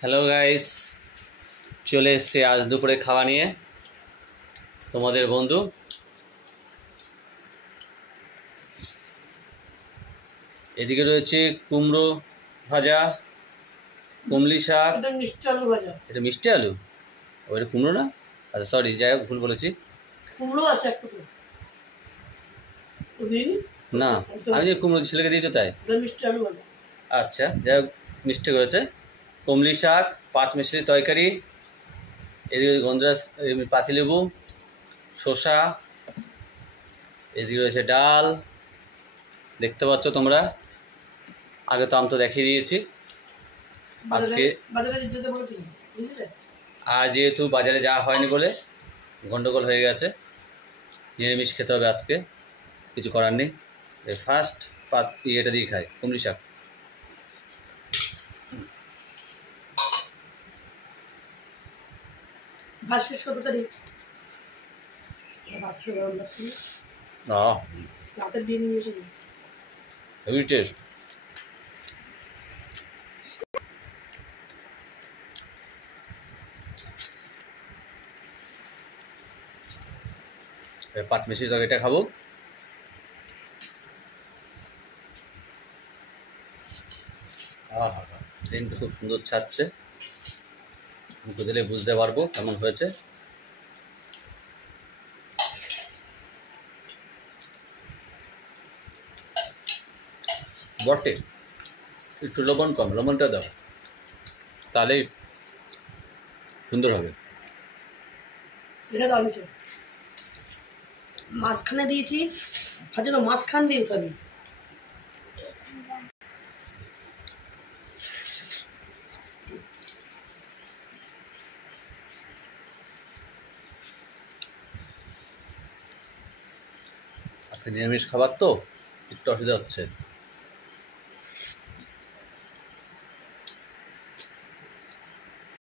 Hello guys, চলে এসছে আজ দুপুরে খাওয়া নিয়ে তোমাদের বন্ধু। এদিকে রয়েছে কুমড়ো ভাজা, কুমলি শাক, এটা মিষ্টি আলু, ওইটা কুমড়ো না, আচ্ছা সরি, যাই হোক ভুল বলেছি। কুমড়ো আছে একটু না, আমি যে কুমড়ো ছেলেকে দিয়েছো তাই। মিষ্টি আলু ভাজা, আচ্ছা যাই হোক, মিষ্টি করেছে। কুমলি শাক, পাঁচ মিশালি তরকারি, এদিকে গন্ধরাজ, পাতিলেবু, শসা, এদিকে রয়েছে ডাল, দেখতে পাচ্ছ তোমরা। আগে তো আমি তো দেখিয়ে দিয়েছি। আজকে আর যেহেতু বাজারে যাওয়া হয়নি বলে গন্ডগোল হয়ে গেছে, নিরামিষ খেতে হবে আজকে, কিছু করার নেই। ফার্স্ট এটা দিয়ে খাই কুমড়ি শাক। Heavy taste. পাঁচ মিশি তরকারিটা খাবো। সেন্ট খুব সুন্দর ছাড়ছে, মুখে দিলে বুঝতে পারবো কেমন হয়েছে। বটে একটু লবণ কম, লবণটা দাও তাহলেই সুন্দর হবে। মাঝখানে দিয়েছি, ভাজা মাঝখান দিয়ে উঠাবি। আজকে নিরামিষ খাবার তো একটু অসুবিধা হচ্ছে।